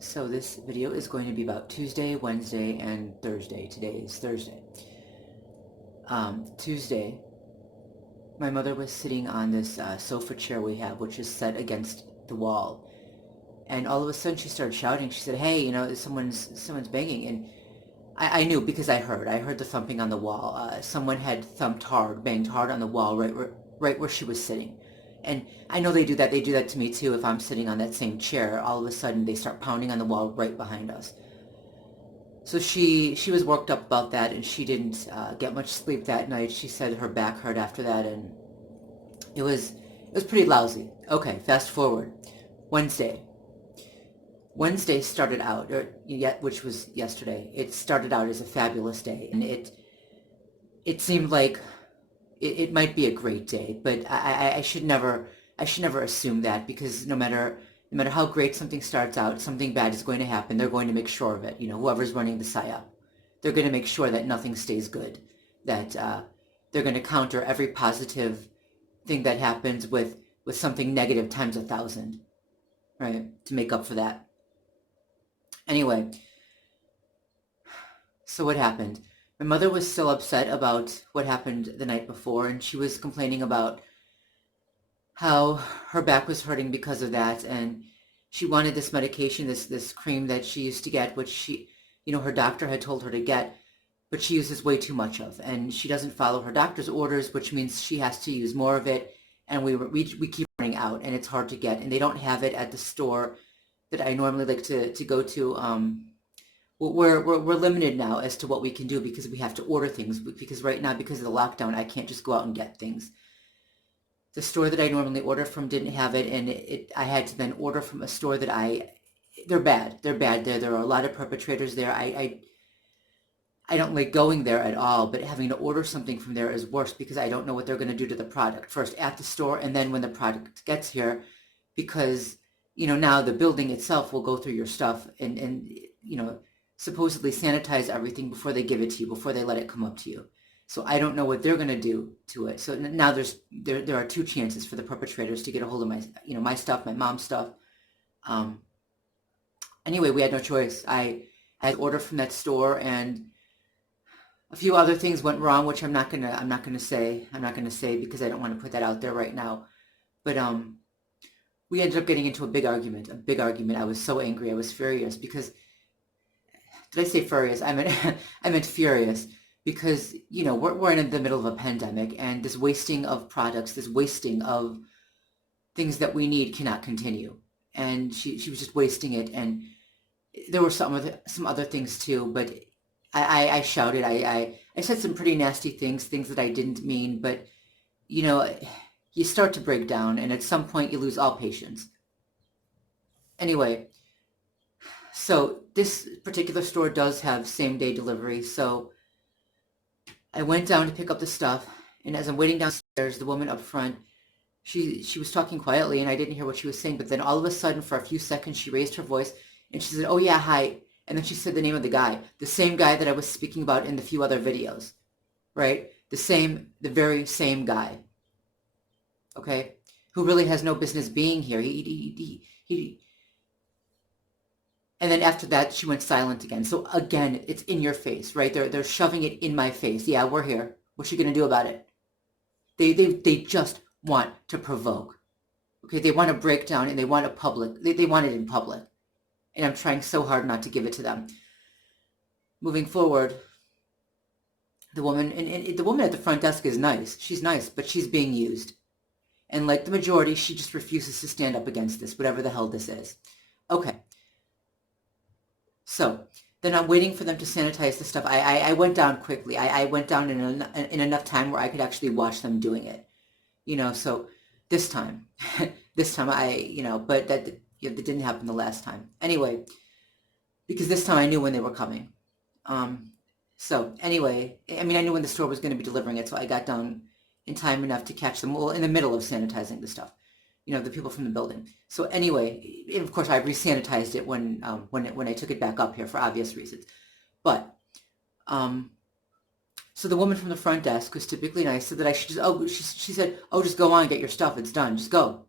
So this video is going to be about Tuesday, Wednesday, and Thursday. Today is Thursday. Tuesday, my mother was sitting on this sofa chair we have, which is set against the wall. And all of a sudden she started shouting. She said, "Hey, someone's banging." And I knew because I heard the thumping on the wall. Someone had banged hard on the wall right where she was sitting. And I know they do that. They do that to me too. If I'm sitting on that same chair, all of a sudden they start pounding on the wall right behind us. So she was worked up about that, and she didn't get much sleep that night. She said her back hurt after that, and it was pretty lousy. Okay, fast forward. Wednesday. Wednesday started out, which was yesterday. It started out as a fabulous day, and it seemed like it might be a great day, but I should never assume that, because no matter how great something starts out, something bad is going to happen. They're going to make sure of it. Whoever's running the psyop, they're going to make sure that nothing stays good. That they're going to counter every positive thing that happens with something negative times 1,000, right? To make up for that. Anyway, so what happened? My mother was still upset about what happened the night before, and she was complaining about how her back was hurting because of that, and she wanted this medication, this cream that she used to get, which her doctor had told her to get, but she uses way too much of, and she doesn't follow her doctor's orders, which means she has to use more of it, and we keep running out, and it's hard to get, and they don't have it at the store that I normally like to go to. We're limited now as to what we can do, because we have to order things, because right now, because of the lockdown, I can't just go out and get things. The store that I normally order from didn't have it, and I had to then order from a store that they're bad. They're bad there. There are a lot of perpetrators there. I don't like going there at all, but having to order something from there is worse, because I don't know what they're going to do to the product first at the store, and then when the product gets here, because now the building itself will go through your stuff and supposedly sanitize everything before they give it to you, before they let it come up to you. So I don't know what they're going to do to it. So now there are two chances for the perpetrators to get a hold of my stuff, my mom's stuff. Anyway, we had no choice. I had to order from that store, and a few other things went wrong, which I'm not gonna say because I don't want to put that out there right now. But we ended up getting into a big argument. I was so angry. I was furious because, did I say furious? I meant furious, because we're in the middle of a pandemic, and this wasting of products, this wasting of things that we need cannot continue. And she was just wasting it, and there were some other things too. But I shouted. I said some pretty nasty things that I didn't mean. But you start to break down, and at some point you lose all patience. Anyway, so this particular store does have same-day delivery, so I went down to pick up the stuff, and as I'm waiting downstairs, the woman up front, she was talking quietly, and I didn't hear what she was saying, but then all of a sudden, for a few seconds, she raised her voice, and she said, "Oh yeah, hi," and then she said the name of the same guy that I was speaking about in the few other videos, right? The very same guy, okay? Who really has no business being here. And then after that, she went silent again. So again, it's in your face, right? They're shoving it in my face. Yeah, we're here. What's she gonna do about it? They just want to provoke. Okay, they want to break down, and they want they want it in public. And I'm trying so hard not to give it to them. Moving forward, the woman at the front desk is nice. She's nice, but she's being used. And like the majority, she just refuses to stand up against this, whatever the hell this is. Okay. So then I'm waiting for them to sanitize the stuff. I went down quickly. I went down in enough time where I could actually watch them doing it. So this time, but that didn't happen the last time. Anyway, because this time I knew when they were coming. So anyway, I knew when the store was going to be delivering it, so I got down in time enough to catch them in the middle of sanitizing the stuff. The people from the building. So anyway, of course, I re-sanitized it when I took it back up here for obvious reasons. But so the woman from the front desk, who's typically nice, said that I should just she said, "Oh, just go on, get your stuff. It's done. Just go,"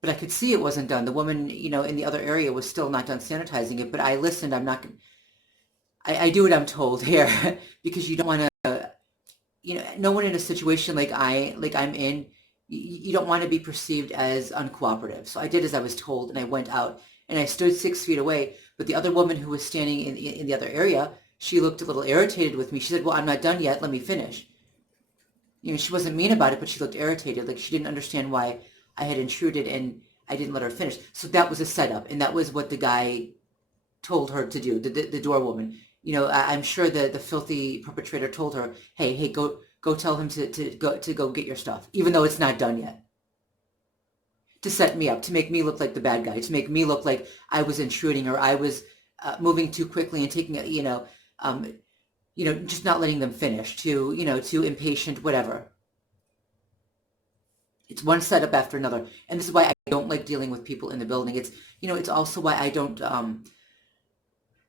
but I could see it wasn't done. The woman, in the other area was still not done sanitizing it, but I listened. I'm not, I do what I'm told here because you don't want to, no one in a situation like I'm in, you don't want to be perceived as uncooperative. So I did as I was told, and I went out and I stood 6 feet away. But the other woman who was standing in the other area, she looked a little irritated with me. She said, "Well, I'm not done yet. Let me finish." She wasn't mean about it, but she looked irritated, like she didn't understand why I had intruded and I didn't let her finish. So that was a setup, and that was what the guy told her to do, the door woman. I'm sure the filthy perpetrator told her, hey, go tell him to go get your stuff, even though it's not done yet. To set me up, to make me look like the bad guy, to make me look like I was intruding or I was moving too quickly and taking just not letting them finish, too impatient, whatever. It's one setup after another, and this is why I don't like dealing with people in the building. It's also why I don't.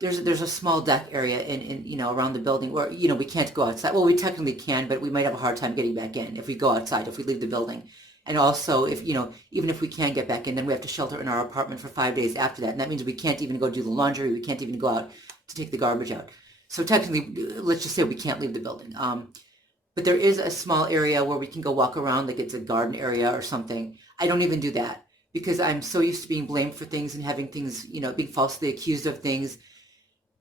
There's a small deck area in around the building where we can't go outside. Well, we technically can, but we might have a hard time getting back in if we go outside, if we leave the building. And also, if even if we can get back in, then we have to shelter in our apartment for 5 days after that, and that means we can't even go do the laundry. We can't even go out to take the garbage out. So technically, let's just say we can't leave the building. But there is a small area where we can go walk around, like it's a garden area or something. I don't even do that because I'm so used to being blamed for things and having things, being falsely accused of things.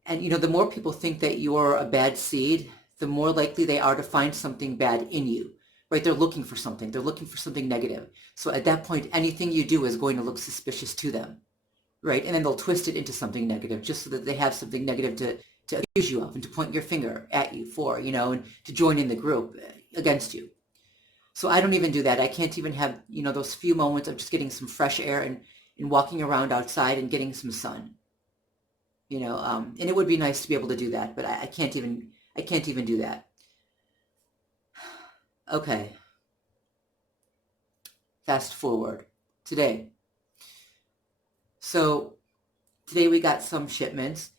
And, the more people think that you're a bad seed, the more likely they are to find something bad in you, right? They're looking for something. They're looking for something negative. So at that point, anything you do is going to look suspicious to them, right? And then they'll twist it into something negative just so that they have something negative to accuse you of and to point your finger at you for, and to join in the group against you. So I don't even do that. I can't even have, those few moments of just getting some fresh air and walking around outside and getting some sun. And it would be nice to be able to do that, but I can't even do that. Okay. Fast forward today. So today we got some shipments.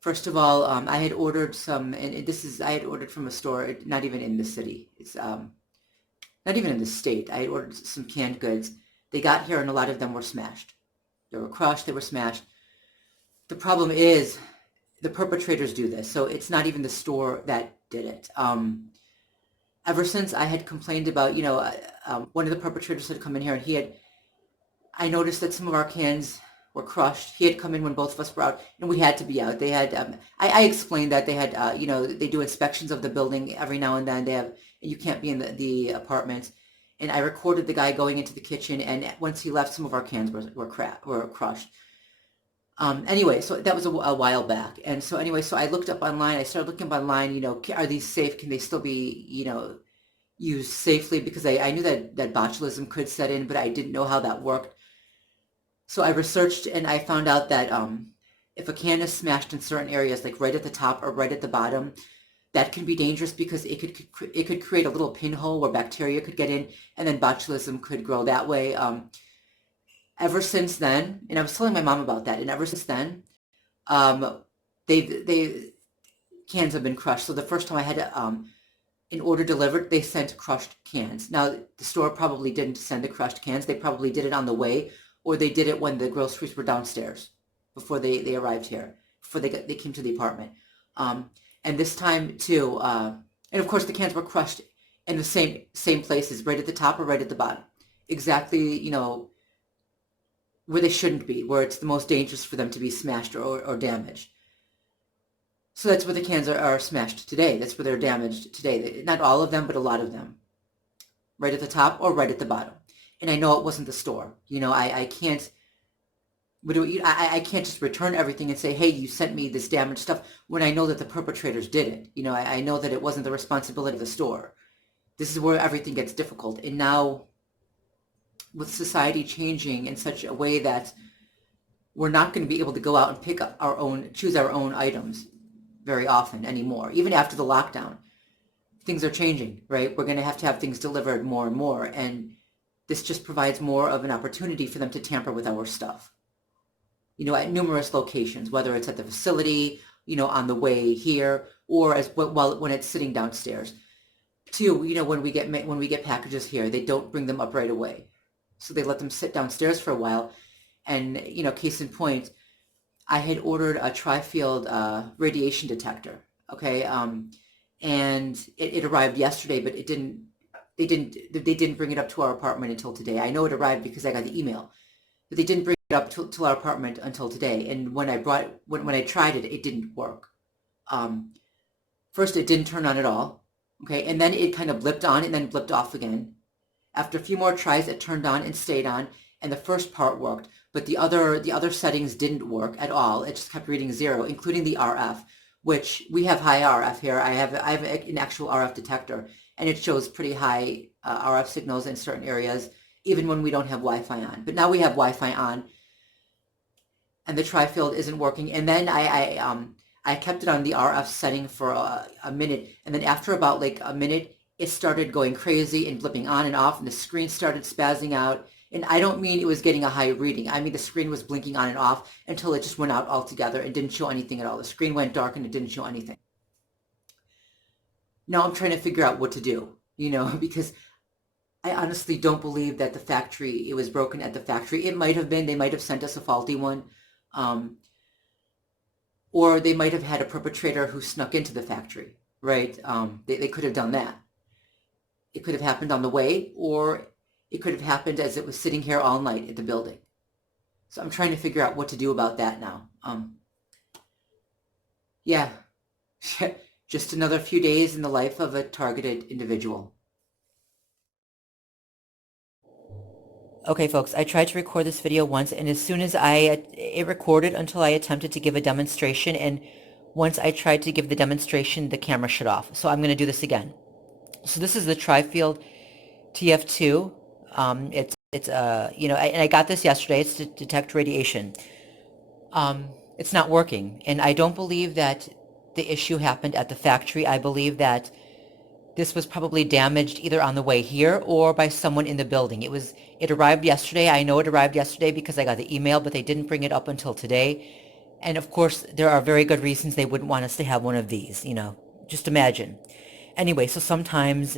First of all, I had ordered some, and I had ordered from a store, not even in the city. It's not even in the state. I had ordered some canned goods. They got here and a lot of them were smashed. They were crushed, they were smashed. The problem is the perpetrators do this. So it's not even the store that did it. Ever since I had complained about, one of the perpetrators had come in here and I noticed that some of our cans were crushed. He had come in when both of us were out and we had to be out. They had, I explained that they had, they do inspections of the building every now and then. You can't be in the apartments. And I recorded the guy going into the kitchen, and once he left, some of our cans were crushed. Anyway, so that was a while back. And so anyway, so I looked up online. I started looking up online, are these safe? Can they still be, used safely? Because I knew that botulism could set in, but I didn't know how that worked. So I researched and I found out that if a can is smashed in certain areas, like right at the top or right at the bottom, that can be dangerous because it could create a little pinhole where bacteria could get in, and then botulism could grow that way. Ever since then, and I was telling my mom about that, and ever since then, they cans have been crushed. So the first time I had an order delivered, they sent crushed cans. Now the store probably didn't send the crushed cans. They probably did it on the way, or they did it when the groceries were downstairs before they arrived here, before they came to the apartment. And this time too, and of course the cans were crushed in the same places, right at the top or right at the bottom, exactly where they shouldn't be, where it's the most dangerous for them to be smashed or damaged. So that's where the cans are smashed today. That's where they're damaged today. Not all of them, but a lot of them. Right at the top or right at the bottom. And I know it wasn't the store. I can't, I can't just return everything and say, hey, you sent me this damaged stuff, when I know that the perpetrators did it. I know that it wasn't the responsibility of the store. This is where everything gets difficult. And now, with society changing in such a way that we're not going to be able to go out and choose our own items very often anymore. Even after the lockdown, things are changing, right? We're going to have things delivered more and more, and this just provides more of an opportunity for them to tamper with our stuff. At numerous locations, whether it's at the facility, on the way here, or when it's sitting downstairs. Two, when we get packages here, they don't bring them up right away. So they let them sit downstairs for a while. And, case in point, I had ordered a tri-field radiation detector. Okay. And it arrived yesterday, but they didn't bring it up to our apartment until today. I know it arrived because I got the email, but they didn't bring it up to our apartment until today. And when I tried it, it didn't work. First, it didn't turn on at all. Okay. And then it kind of blipped on and then blipped off again. After a few more tries, it turned on and stayed on, and the first part worked, but the other settings didn't work at all. It just kept reading 0, including the RF, which we have high RF here. I have an actual RF detector, and it shows pretty high RF signals in certain areas, even when we don't have Wi-Fi on. But now we have Wi-Fi on, and the tri-field isn't working. And then I kept it on the RF setting for a minute, and then after about like a minute, it started going crazy and blipping on and off, and the screen started spazzing out. And I don't mean it was getting a high reading. I mean the screen was blinking on and off until it just went out altogether and didn't show anything at all. The screen went dark and it didn't show anything. Now I'm trying to figure out what to do, because I honestly don't believe that it was broken at the factory. It might have been. They might have sent us a faulty one. Or they might have had a perpetrator who snuck into the factory, right? They could have done that. It could have happened on the way, or it could have happened as it was sitting here all night at the building. So I'm trying to figure out what to do about that now. Yeah, just another few days in the life of a targeted individual. Okay, folks, I tried to record this video once, and as soon as it recorded until I attempted to give a demonstration, and once I tried to give the demonstration, the camera shut off. So I'm going to do this again. So this is the tri-field TF2. And I got this yesterday. It's to detect radiation. It's not working, and I don't believe that the issue happened at the factory. I believe that this was probably damaged either on the way here or by someone in the building. It arrived yesterday. I know it arrived yesterday because I got the email, but they didn't bring it up until today. And of course, there are very good reasons they wouldn't want us to have one of these, just imagine. Anyway, so sometimes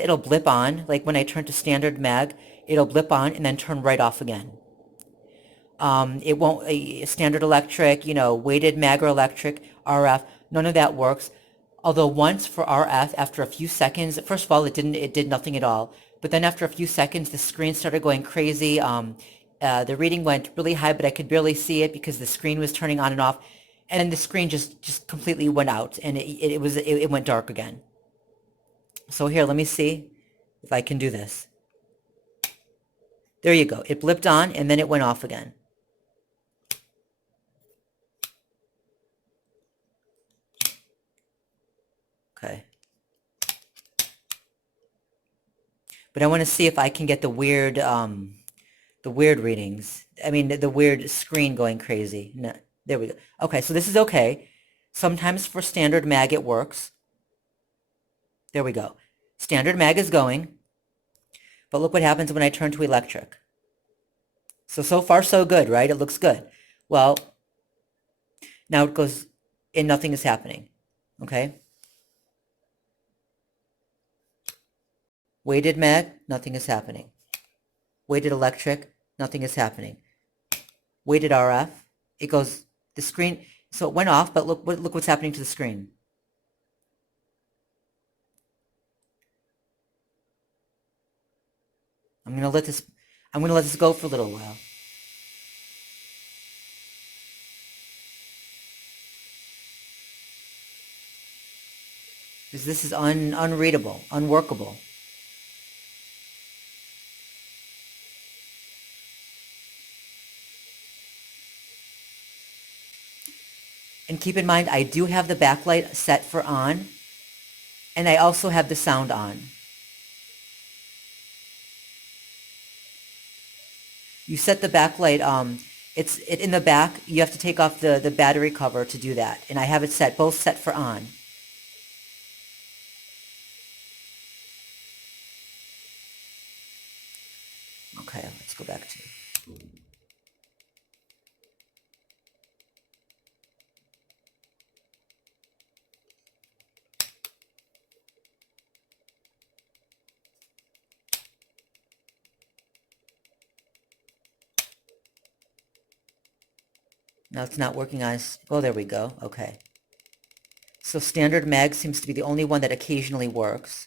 it'll blip on, like when I turn to standard mag, it'll blip on and then turn right off again. It won't, standard electric, weighted mag or electric, RF, none of that works. Although once for RF, after a few seconds, first of all, it did nothing at all. But then after a few seconds, the screen started going crazy. The reading went really high, but I could barely see it because the screen was turning on and off. And then the screen just completely went out, and it went dark again. So here, let me see if I can do this. There you go. It blipped on, and then it went off again. Okay. But I want to see if I can get the weird readings. I mean, the weird screen going crazy. No, there we go. Okay, so this is okay. Sometimes for standard mag it works. There we go. Standard mag is going. But look what happens when I turn to electric. So far so good, right? It looks good. Well, now it goes and nothing is happening. Okay? Weighted mag, nothing is happening. Weighted electric, nothing is happening. Weighted RF, it goes, the screen, so it went off, but look what's happening to the screen. I'm gonna let this go for a little while. Because this is unreadable, unworkable. And keep in mind, I do have the backlight set for on, and I also have the sound on. You set the backlight, in the back, you have to take off the battery cover to do that. And I have it both set for on. Okay, let's go back to Now it's not working on, oh, there we go. Okay. So standard mag seems to be the only one that occasionally works.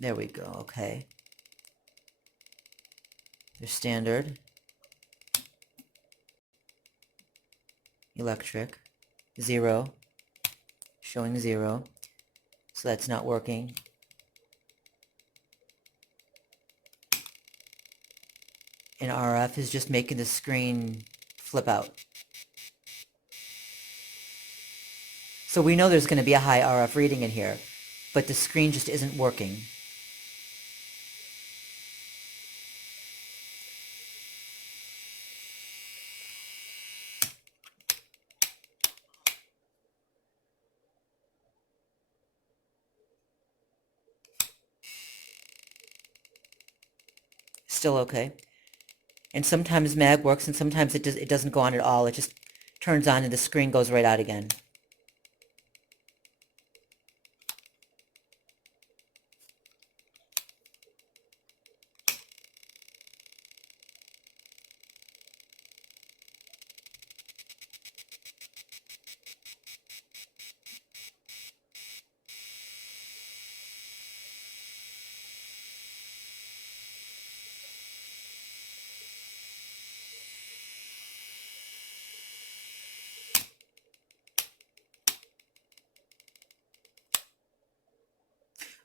There we go. Okay. There's standard, electric, 0, showing 0. So that's not working. And RF is just making the screen flip out. So we know there's going to be a high RF reading in here, but the screen just isn't working. Still okay. And sometimes mag works and sometimes it doesn't go on at all. It just turns on and the screen goes right out again.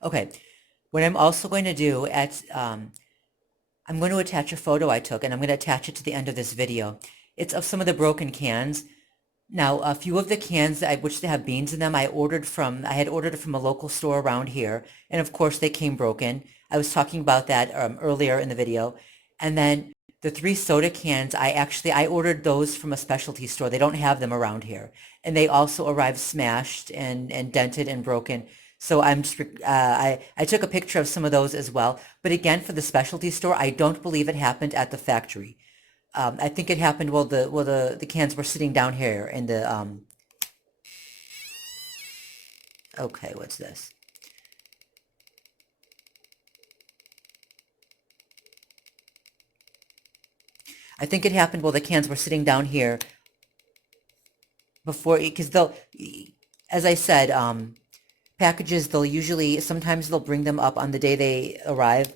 Okay, what I'm also going to do I'm going to attach a photo I took and I'm going to attach it to the end of this video. It's of some of the broken cans. Now, a few of the cans which they have beans in them, I had ordered from a local store around here, and of course they came broken. I was talking about that earlier in the video. And then the 3 soda cans, I ordered those from a specialty store. They don't have them around here, and they also arrived smashed and dented and broken. So I'm just I took a picture of some of those as well. But again, for the specialty store, I don't believe it happened at the factory. I think it happened while the cans were sitting down here in the okay, what's this? I think it happened while the cans were sitting down here before, because they'll, as I said, packages, sometimes they'll bring them up on the day they arrive,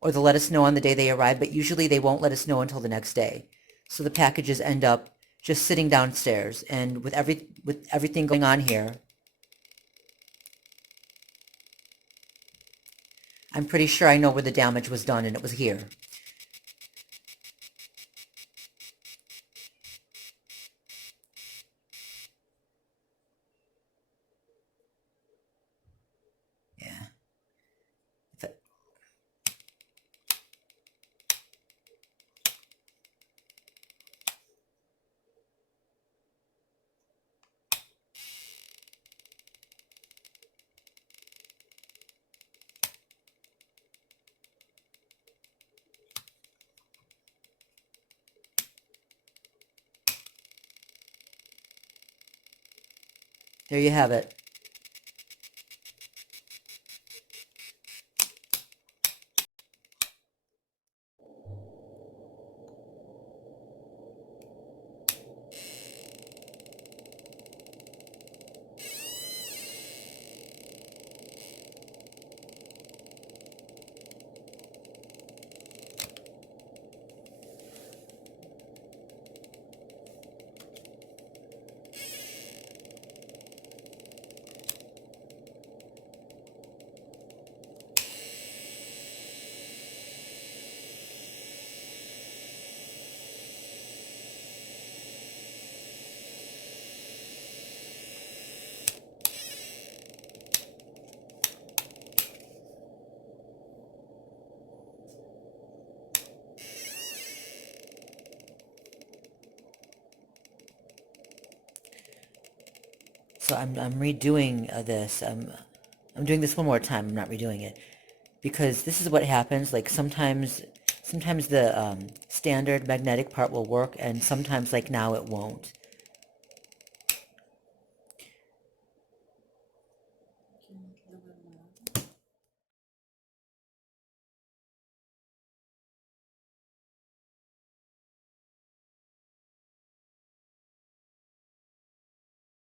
or they'll let us know on the day they arrive, but usually they won't let us know until the next day. So the packages end up just sitting downstairs, and with everything going on here, I'm pretty sure I know where the damage was done, and it was here. Yeah. There you have it. So I'm redoing this. I'm doing this one more time. I'm not redoing it because this is what happens. Like sometimes the standard magnetic part will work, and sometimes, like now, it won't.